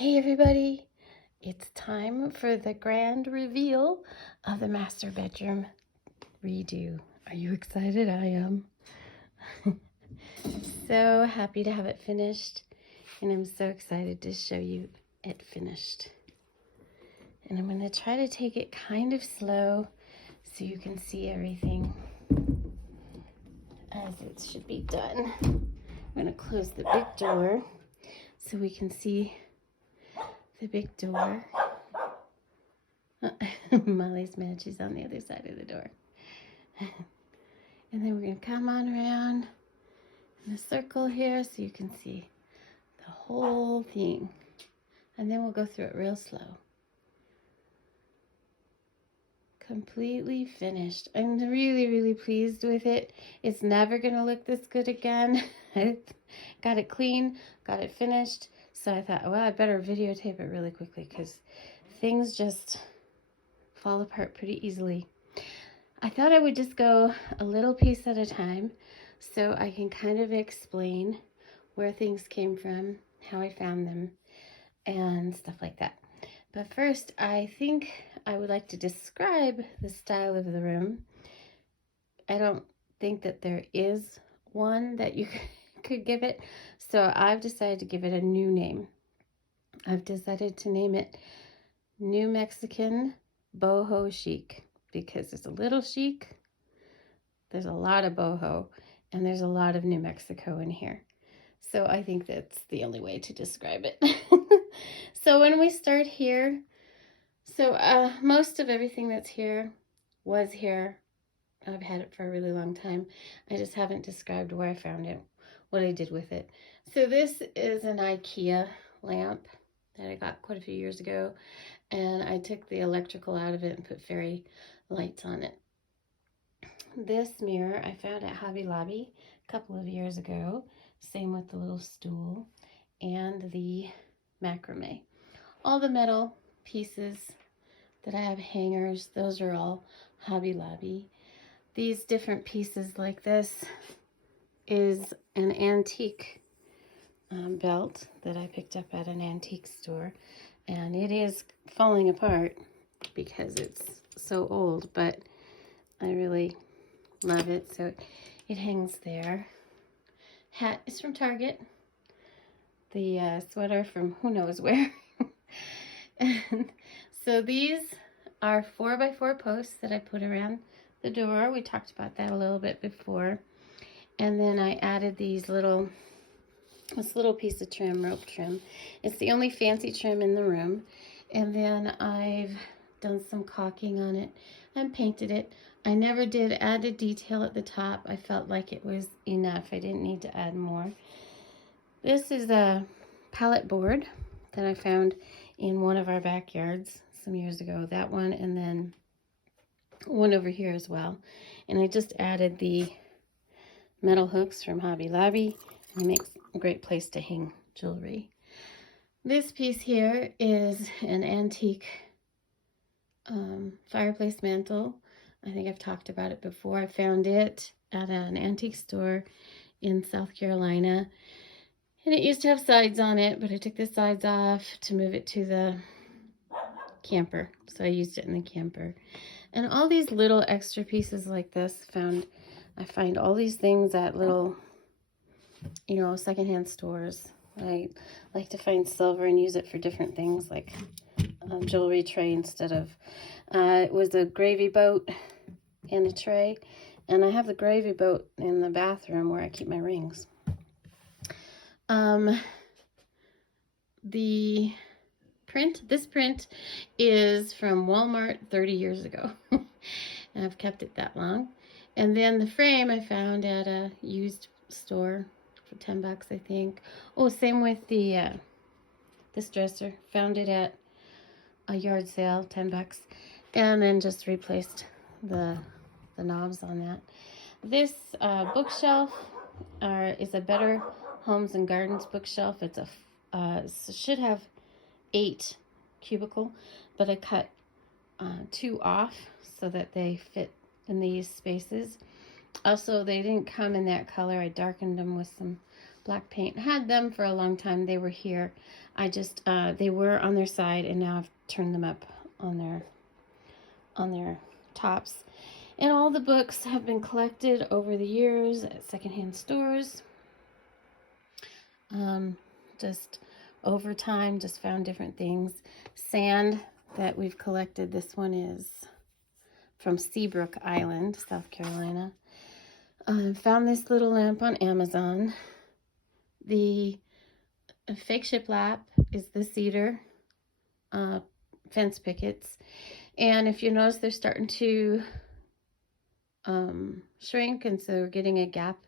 Hey everybody, it's time for the grand reveal of the master bedroom redo. Are you excited? I am. So happy to have it finished, and I'm so excited to show you it finished. And I'm going to try to take it kind of slow so you can see everything as it should be done. I'm going to close the big door so we can see the big door. Molly's mad she's on the other side of the door. And then we're going to come on around in a circle here so you can see the whole thing. And then we'll go through it real slow. Completely finished. I'm really, really pleased with it. It's never going to look this good again. Got it clean, got it finished. So I thought, well, I better videotape it really quickly because things just fall apart pretty easily. I thought I would just go a little piece at a time so I can kind of explain where things came from, how I found them, and stuff like that. But first, I think I would like to describe the style of the room. I don't think that there is one that you could give it, so I've decided to give it a new name. I've decided to name it New Mexican Boho Chic because it's a little chic, there's a lot of boho, and there's a lot of New Mexico in here. So I think that's the only way to describe it. So when we start here, most of everything that's here was here. I've had it for a really long time. I just haven't described where I found it, what I did with it. So this is an IKEA lamp that I got quite a few years ago. And I took the electrical out of it and put fairy lights on it. This mirror I found at Hobby Lobby a couple of years ago. Same with the little stool and the macrame. All the metal pieces that I have hangers, those are all Hobby Lobby. These different pieces like this is an antique belt that I picked up at an antique store. And it is falling apart because it's so old, but I really love it. So it hangs there. Hat is from Target. The sweater from who knows where. And so these are 4x4 posts that I put around the door. We talked about that a little bit before. And then I added this little piece of trim, rope trim. It's the only fancy trim in the room. And then I've done some caulking on it and painted it. I never did add a detail at the top. I felt like it was enough. I didn't need to add more. This is a pallet board that I found in one of our backyards some years ago. That one, and then one over here as well. And I just added the metal hooks from Hobby Lobby, and it makes a great place to hang jewelry. This piece here is an antique fireplace mantle. I think I've talked about it before. I found it at an antique store in South Carolina. And it used to have sides on it, but I took the sides off to move it to the camper. So I used it in the camper. And all these little extra pieces like this I find all these things at little, secondhand stores. I like to find silver and use it for different things, like a jewelry tray instead of, it was a gravy boat and a tray. And I have the gravy boat in the bathroom where I keep my rings. This print is from Walmart 30 years ago. And I've kept it that long. And then the frame I found at a used store for 10 bucks, I think. Oh, same with this dresser. Found it at a yard sale, 10 bucks. And then just replaced the knobs on that. This bookshelf is a Better Homes and Gardens bookshelf. It's should have 8 cubicle, but I cut 2 off so that they fit in these spaces. Also, they didn't come in that color. I darkened them with some black paint. Had them for a long time. They were here. I just, they were on their side, and now I've turned them up on their tops. And all the books have been collected over the years at secondhand stores. Just over time, just found different things. Sand that we've collected. This one is from Seabrook Island, South Carolina. Found this little lamp on Amazon. The fake shiplap is the cedar fence pickets. And if you notice, they're starting to shrink, and so we're getting a gap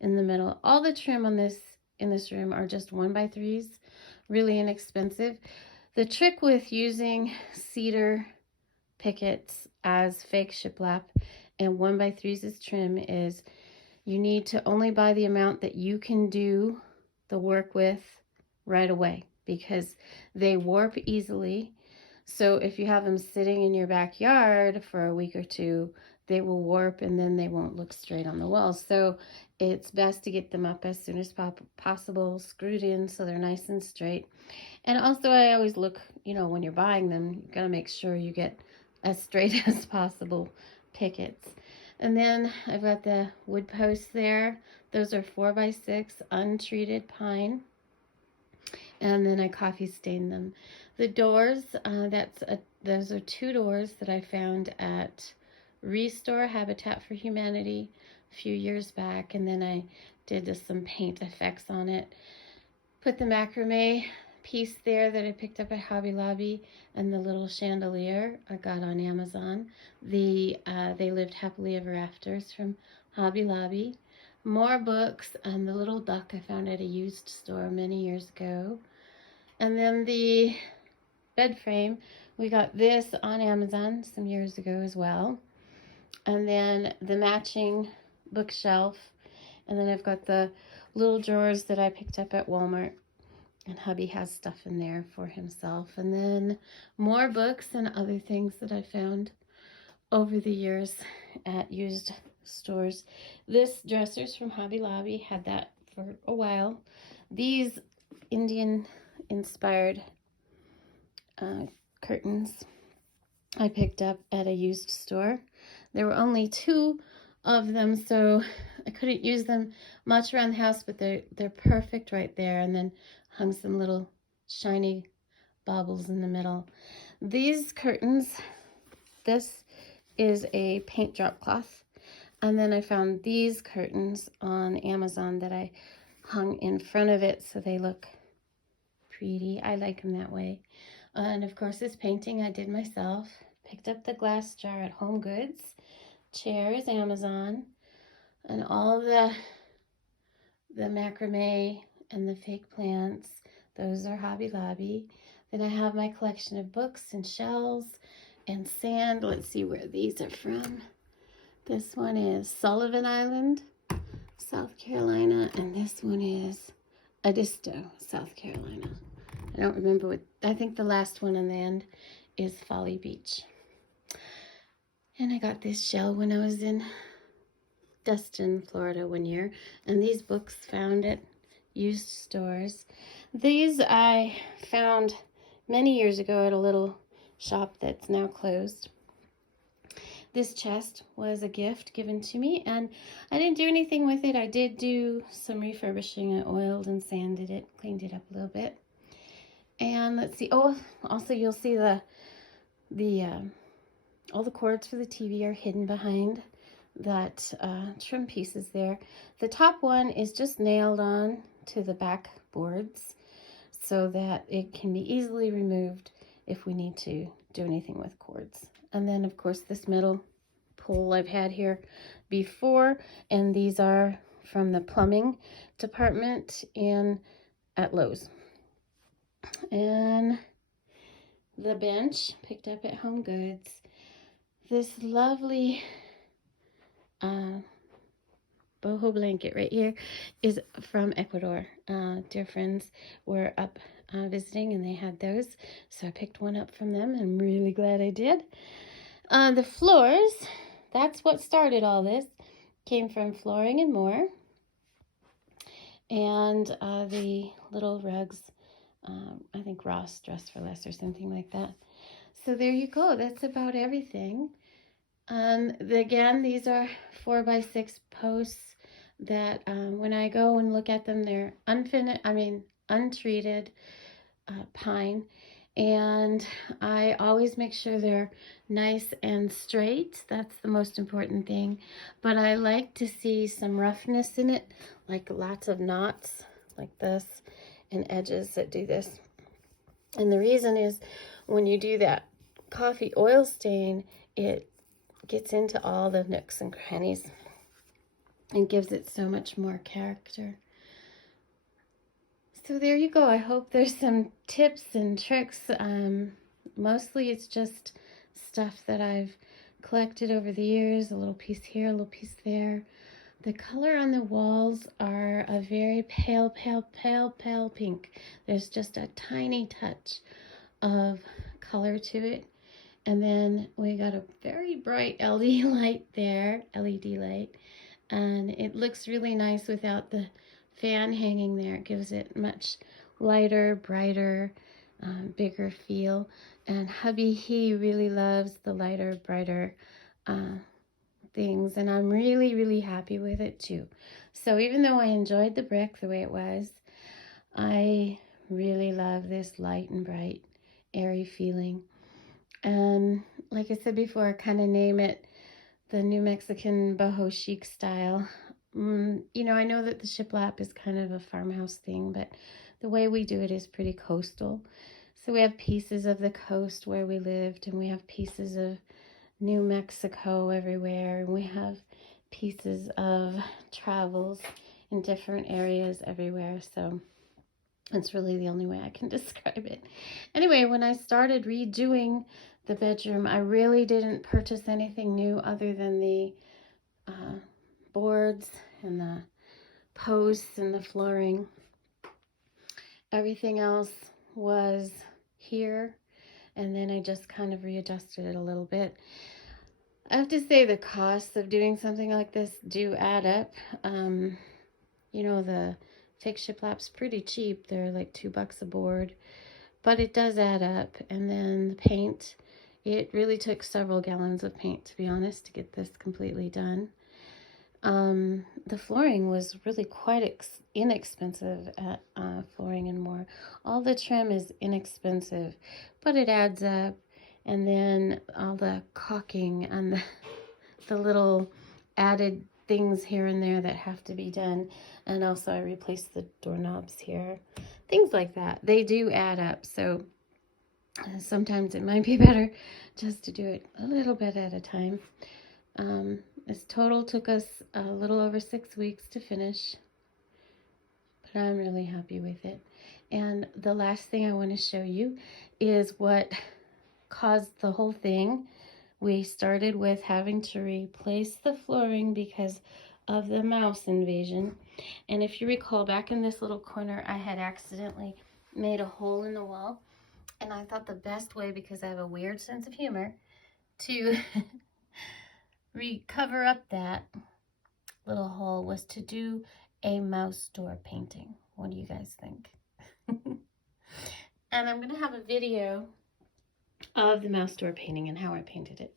in the middle. All the trim on this in this room are just 1x3s, really inexpensive. The trick with using cedar pickets as fake shiplap and 1x3s as trim is you need to only buy the amount that you can do the work with right away, because they warp easily. So if you have them sitting in your backyard for a week or two, they will warp and then they won't look straight on the wall. So it's best to get them up as soon as possible, screwed in so they're nice and straight. And also, I always look, you know, when you're buying them, you got to make sure you get as straight as possible pickets. And then I've got the wood posts there. Those are 4x6 untreated pine. And then I coffee stained them. The doors, those are 2 doors that I found at Restore Habitat for Humanity a few years back. And then I did just some paint effects on it. Put the macrame piece there that I picked up at Hobby Lobby, and the little chandelier I got on Amazon. They Lived Happily Ever Afters from Hobby Lobby. More books, and the little duck I found at a used store many years ago. And then the bed frame, we got this on Amazon some years ago as well. And then the matching bookshelf. And then I've got the little drawers that I picked up at Walmart. And hubby has stuff in there for himself. And then more books and other things that I found over the years at used stores. This dresser's from Hobby Lobby. Had that for a while. These Indian-inspired curtains I picked up at a used store. There were only 2 of them, so I couldn't use them much around the house, but they're perfect right there. And then hung some little shiny baubles in the middle. These curtains, this is a paint drop cloth. And then I found these curtains on Amazon that I hung in front of it so they look pretty. I like them that way. And of course, this painting I did myself. Picked up the glass jar at Home Goods. Chairs, Amazon. And all the macrame and the fake plants, those are Hobby Lobby. Then I have my collection of books and shells and sand. Let's see where these are from. This one is Sullivan Island, South Carolina, and this one is Edisto, South Carolina. I don't remember what, I think the last one on the end is Folly Beach. And I got this shell when I was in Destin, Florida one year, and these books found at used stores. These I found many years ago at a little shop that's now closed. This chest was a gift given to me, and I didn't do anything with it. I did do some refurbishing. I oiled and sanded it, cleaned it up a little bit. And let's see, oh, also you'll see all the cords for the TV are hidden behind that trim pieces there. The top one is just nailed on to the back boards so that it can be easily removed if we need to do anything with cords. And then of course this middle pole I've had here before, and these are from the plumbing department at Lowe's. And the bench picked up at Home Goods. This lovely boho blanket right here is from Ecuador. Dear friends were up visiting and they had those, so I picked one up from them. I'm really glad I did. The floors, that's what started all this, came from Flooring and More. and the little rugs, I think Ross Dress for Less or something like that. So there you go. That's about everything. Again, these are 4x6 posts that when I go and look at them, they're untreated pine. And I always make sure they're nice and straight. That's the most important thing. But I like to see some roughness in it, like lots of knots like this and edges that do this. And the reason is when you do that coffee oil stain, it gets into all the nooks and crannies and gives it so much more character. So there you go. I hope there's some tips and tricks. Mostly it's just stuff that I've collected over the years, a little piece here, a little piece there. The color on the walls are a very pale, pale, pale, pale pink. There's just a tiny touch of color to it. And then we got a very bright LED light there, LED light. And it looks really nice without the fan hanging there. It gives it much lighter, brighter, bigger feel. And hubby, he really loves the lighter, brighter things, and I'm really, really happy with it too. So even though I enjoyed the brick the way it was, I really love this light and bright, airy feeling. And like I said before, I kind of name it the New Mexican boho chic style. You know, I know that the shiplap is kind of a farmhouse thing, but the way we do it is pretty coastal. So we have pieces of the coast where we lived, and we have pieces of New Mexico everywhere, and we have pieces of travels in different areas everywhere. So it's really the only way I can describe it. Anyway, when I started redoing the bedroom, I really didn't purchase anything new other than the boards and the posts and the flooring. Everything else was here, and then I just kind of readjusted it a little bit. I have to say the costs of doing something like this do add up. You know, the fake shiplap's pretty cheap. They're like $2 a board, but it does add up. And then the paint, it really took several gallons of paint, to be honest, to get this completely done. The flooring was really quite inexpensive at Flooring and More. All the trim is inexpensive, but it adds up. And then all the caulking and the little added things here and there that have to be done. And also I replaced the doorknobs here. Things like that. They do add up. So sometimes it might be better just to do it a little bit at a time. This total took us a little over 6 weeks to finish, but I'm really happy with it. And the last thing I want to show you is what caused the whole thing. We started with having to replace the flooring because of the mouse invasion. And if you recall, back in this little corner, I had accidentally made a hole in the wall. And I thought the best way, because I have a weird sense of humor, to cover up that little hole was to do a mouse door painting. What do you guys think? And I'm going to have a video of the mouse door painting and how I painted it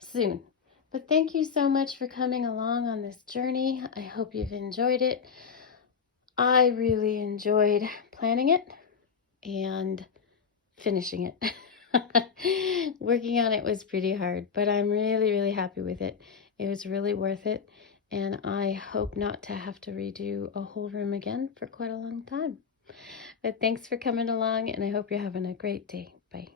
soon. But thank you so much for coming along on this journey. I hope you've enjoyed it. I really enjoyed planning it and finishing it. Working on it was pretty hard, but I'm really, really happy with it. It was really worth it, and I hope not to have to redo a whole room again for quite a long time. But thanks for coming along, and I hope you're having a great day. Bye.